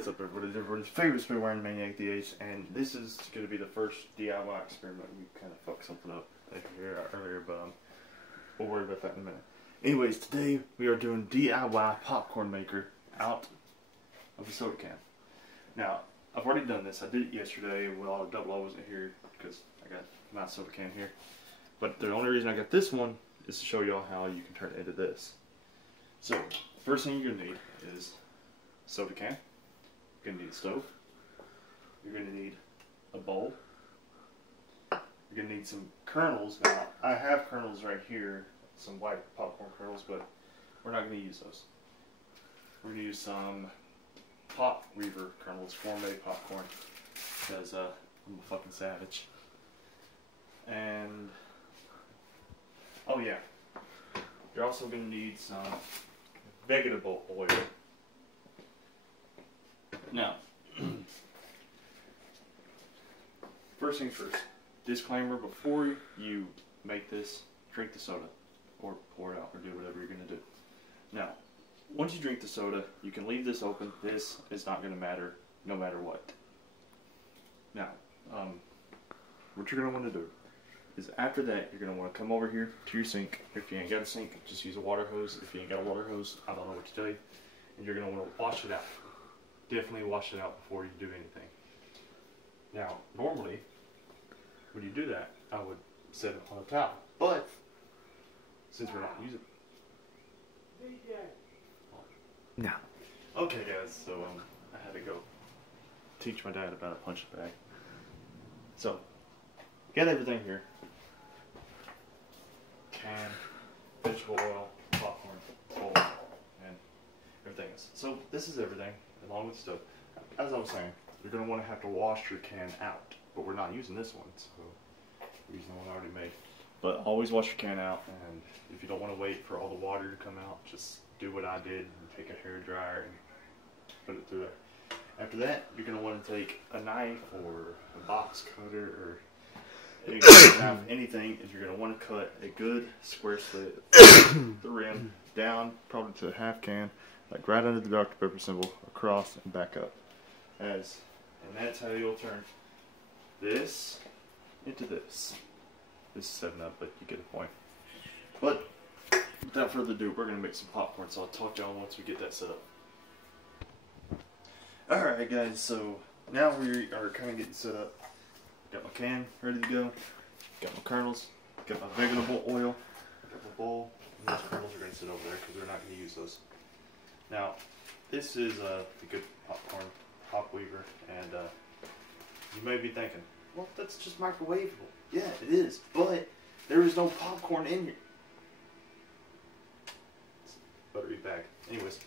What's up, everybody? Everybody's favorite spin wearing Maniac DH, and this is going to be the first DIY experiment. We kind of fucked something up earlier, but we'll worry about that in a minute. Anyways, today we are doing DIY popcorn maker out of a soda can. Now, I've already done this. I did it yesterday while Double O wasn't here because I got my soda can here. But the only reason I got this one is to show y'all how you can turn it into this. So, first thing you're going to need is soda can. You're going to need a stove. You're going to need a bowl. You're going to need some kernels. Now, I have kernels right here, some white popcorn kernels, but we're not going to use those. We're going to use some Pop Weaver kernels, gourmet popcorn, because I'm a fucking savage. And, oh yeah, you're also going to need some vegetable oil. Now, first things first, disclaimer, before you make this, drink the soda, or pour it out, or do whatever you're going to do. Now, once you drink the soda, you can leave this open. This is not going to matter, no matter what. Now, what you're going to want to do is after that, you're going to want to come over here to your sink. If you ain't got a sink, just use a water hose. If you ain't got a water hose, I don't know what to tell you. And you're going to want to wash it out. Definitely wash it out before you do anything. Now, normally, when you do that, I would set it on a towel. But, since we're not using it. No. Okay, guys, so I had to go teach my dad about a punch bag. So, got everything here. Can, vegetable oil, popcorn, bowl, and everything else. So, this is everything, along with stuff. As I was saying, you're going to want to have to wash your can out. But we're not using this one, so we're using the one I already made. But always wash your can out, and if you don't want to wait for all the water to come out, just do what I did and take a hair dryer and put it through there. After that, you're going to want to take a knife or a box cutter or anything, and you're going to want to cut a good square slit the rim down probably to a half can, like right under the Dr. Pepper symbol, across and back up. And that's how you'll turn this into this. This is 7-Up, but you get the point. But without further ado, we're going to make some popcorn, so I'll talk to y'all once we get that set up. Alright guys, so now we are kind of getting set up. Got my can ready to go. Got my kernels. Got my vegetable oil. Got my bowl. And those kernels are going to sit over there because we're not going to use those. Now, this is the good popcorn, Pop Weaver, and you may be thinking, well, that's just microwavable. Yeah, it is, but there is no popcorn in here. It's a buttery bag. Anyways,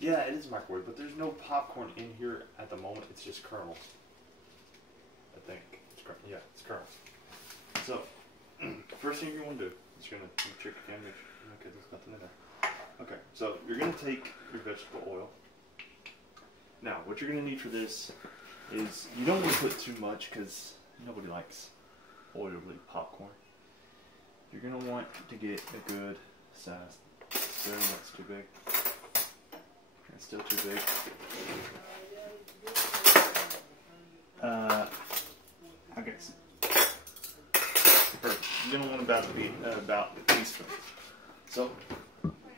yeah, it is microwave, but there's no popcorn in here at the moment. It's just kernels. I think. Yeah, it's kernels. So, first thing you're going to do is you're going to check your can. Okay, there's nothing in there. Okay, so you're going to take your vegetable oil. Now, what you're going to need for this is, you don't want to put too much because nobody likes oily popcorn. You're going to want to get a good size spoon. That's too big. That's still too big. I guess. Perfect. You're going to want about a teaspoon. So,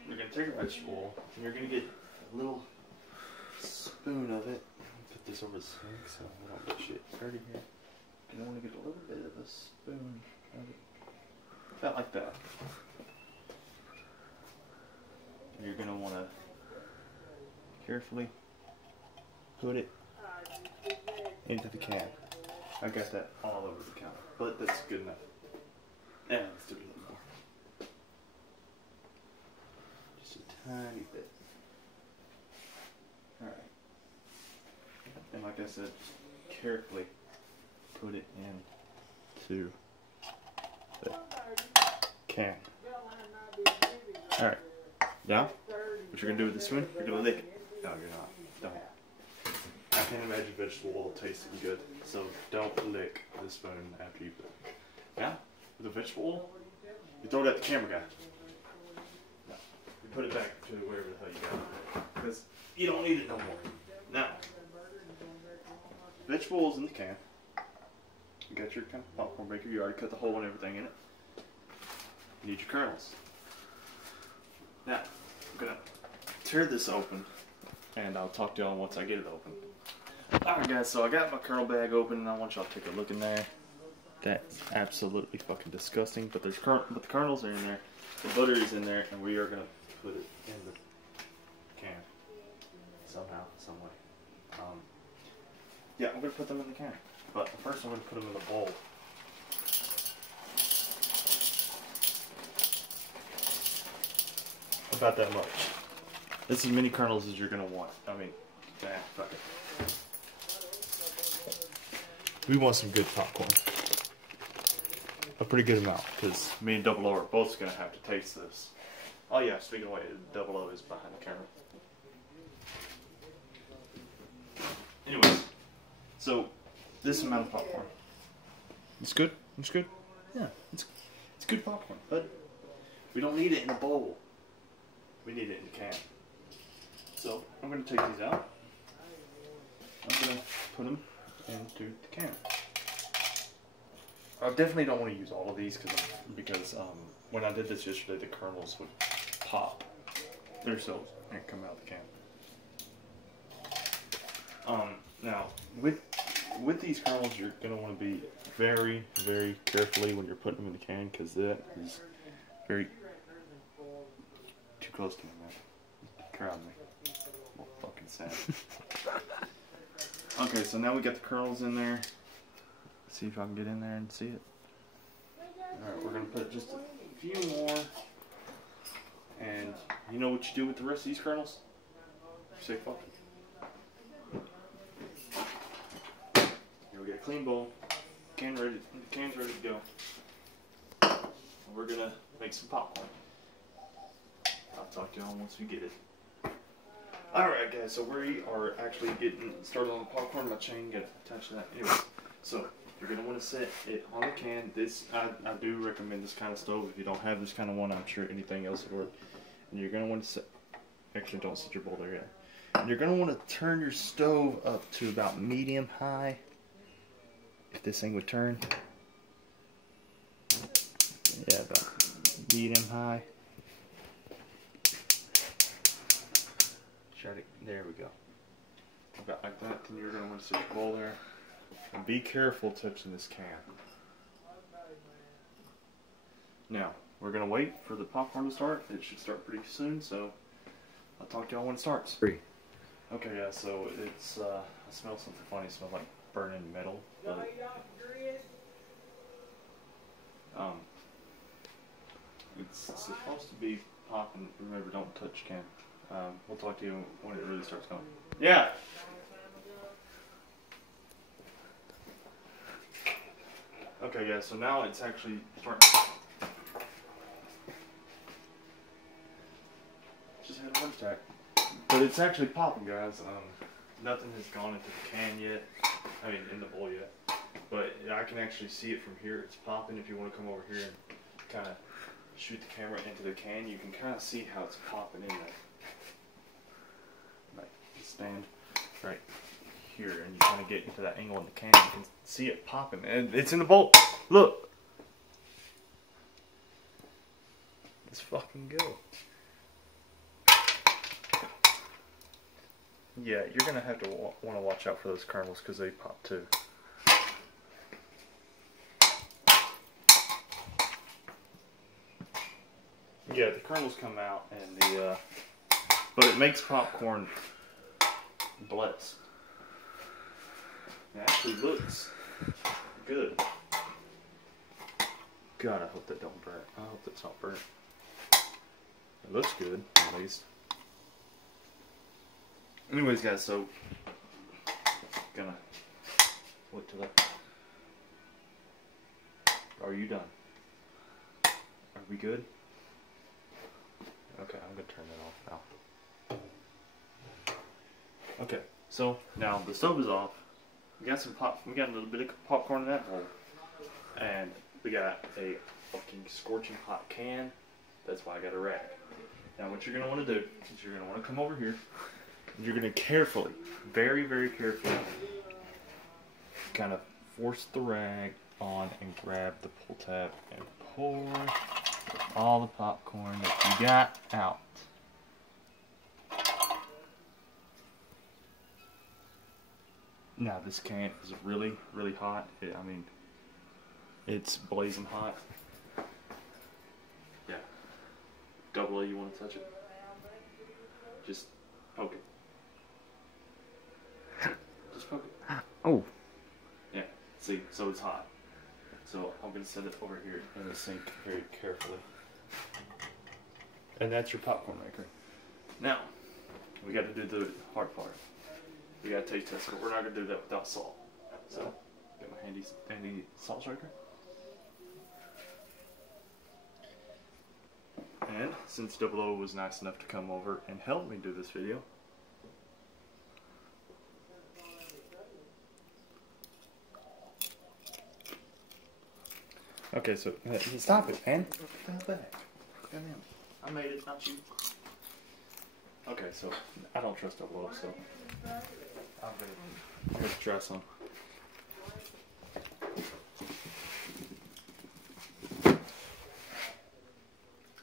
you're going to take a vegetable oil and you're going to get a little spoon of it. Put this over the sink so we don't get shit dirty here. And I want to get a little bit of a spoon of it. About like that. And you're going to want to carefully put it into the can. I got that all over the counter, but that's good enough. And let's do it a little more. Just a tiny bit. Alright. And like I said, just carefully put it into the can. Alright. Now, what you're going to do with the spoon, you're going to lick it. No, you're not. Don't. I can't imagine vegetable oil tasting good, so don't lick the spoon after you put it. Now, with the vegetable oil, you throw it at the camera guy. No, you put it back to wherever the hell you got it, because you don't need it no more. Now, vegetables in the can. You got your kind of popcorn maker. You already cut the hole and everything in it. You need your kernels. Now, I'm gonna tear this open, and I'll talk to y'all once I get it open. Alright guys, so I got my kernel bag open, and I want y'all to take a look in there. That's absolutely fucking disgusting, but the kernels are in there, the butter is in there, and we are gonna put it in the can somehow, some way. Yeah, I'm gonna put them in the can, but first I'm gonna put them in the bowl. About that much. This is as many kernels as you're gonna want. I mean, fuck it. We want some good popcorn. A pretty good amount, because me and Double O are both gonna have to taste this. Oh yeah, speaking of which, Double O is behind the camera. Anyways, so this amount of popcorn. It's good. It's good. Yeah, it's good popcorn, but we don't need it in a bowl. We need it in a can. So I'm going to take these out. I'm going to put them into the can. I definitely don't want to use all of these because when I did this yesterday, the kernels would pop themselves and come out of the can. Now with these kernels, you're going to want to be very, very carefully when you're putting them in the can, because that is very too close to me, man. Crowd me. Well, fucking sad. Okay, so now we got the kernels in there. Let's see if I can get in there and see it. Alright, we're gonna put just a few more. And you know what you do with the rest of these kernels? You say fuck it. Here we get a clean bowl. The can's ready to go. And we're gonna make some popcorn. I'll talk to y'all once we get it. Alright guys, so we are actually getting started on the popcorn. My chain got attached to that. Anyway, so you're going to want to set it on the can. This I do recommend this kind of stove. If you don't have this kind of one, I'm sure anything else would work. And you're going to want to set, actually don't set your bowl there yet. And you're going to want to turn your stove up to about medium high. If this thing would turn. Yeah, about medium high. There we go. About like that, then you're going to want to set your bowl there. And be careful touching this can. Now, we're going to wait for the popcorn to start. It should start pretty soon, so I'll talk to y'all when it starts. 3. Okay, yeah, so it's, I smell something funny. It smells like burning metal. But, it's supposed to be popping. Remember, don't touch can. We'll talk to you when it really starts going. Yeah! Okay, yeah, so now it's actually starting. Just had a heart attack. But it's actually popping, guys. Nothing has gone into the can yet. I mean, in the bowl yet. But I can actually see it from here. It's popping. If you want to come over here and kind of shoot the camera into the can, you can kind of see how it's popping in there. Like, stand right here, and you kind of get into that angle in the can. You can see it popping, and it's in the bowl. Look, let's fucking go. Yeah, you're gonna have to want to watch out for those kernels because they pop too. Yeah, the kernels come out, and but it makes popcorn blessed. It actually looks good. God, I hope that don't burn. I hope that's not burnt. It looks good, at least. Anyways, guys, so gonna look to that. Are you done? Are we good? Okay, I'm gonna turn that off now. Okay, so now the stove is off. We got we got a little bit of popcorn in that bowl, and we got a fucking scorching hot can. That's why I got a rag. Now, what you're gonna want to do is you're gonna want to come over here, and you're gonna carefully, very, very carefully, kind of force the rag on and grab the pull tab and pour all the popcorn that you got out. Now this can is really, really hot. I mean, it's blazing hot. Yeah. Double A, you want to touch it? Just poke it. Just poke it. Oh. Yeah. See, so it's hot. So I'm going to set it over here in the sink very carefully. And that's your popcorn maker. Now, we got to do the hard part. We got to taste test it. We're not going to do that without salt. So, get my handy salt shaker. And since Double O was nice enough to come over and help me do this video, okay, so stop it, man. Get back. Goddamn. I made it, not you. Okay, so I don't trust Double O, so I'm gonna try some.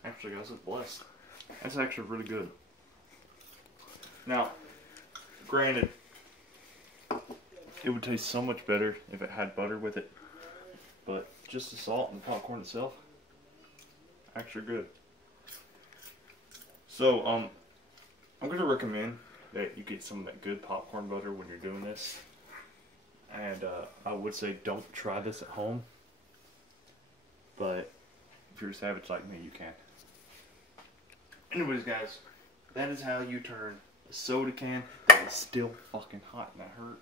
Actually, guys, it's blessed. That's actually really good. Now, granted, it would taste so much better if it had butter with it, but just the salt and the popcorn itself, actually good. So, I'm gonna recommend that you get some of that good popcorn butter when you're doing this, and I would say don't try this at home, but if you're a savage like me, you can. Anyways, guys, that is how you turn a soda can that is still fucking hot and that hurt.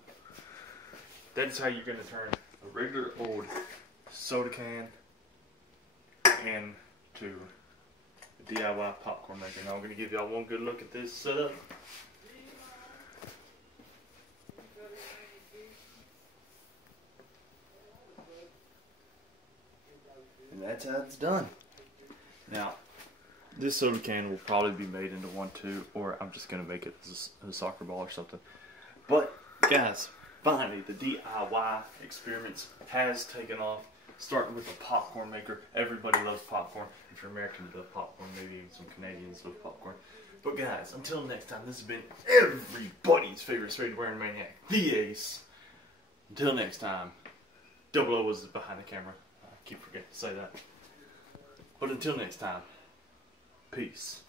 That is how you're gonna turn a regular old soda can into a DIY popcorn maker. Now I'm gonna give y'all one good look at this setup. And that's how it's done. Now, this soda can will probably be made into one too, or I'm just going to make it as a soccer ball or something. But, guys, finally, the DIY experiments has taken off, starting with the popcorn maker. Everybody loves popcorn. If you're American, you love popcorn. Maybe even some Canadians love popcorn. But, guys, until next time, this has been everybody's favorite spade-wearing maniac, the Ace. Until next time, Double O was behind the camera. I keep forgetting to say that. But until next time, peace.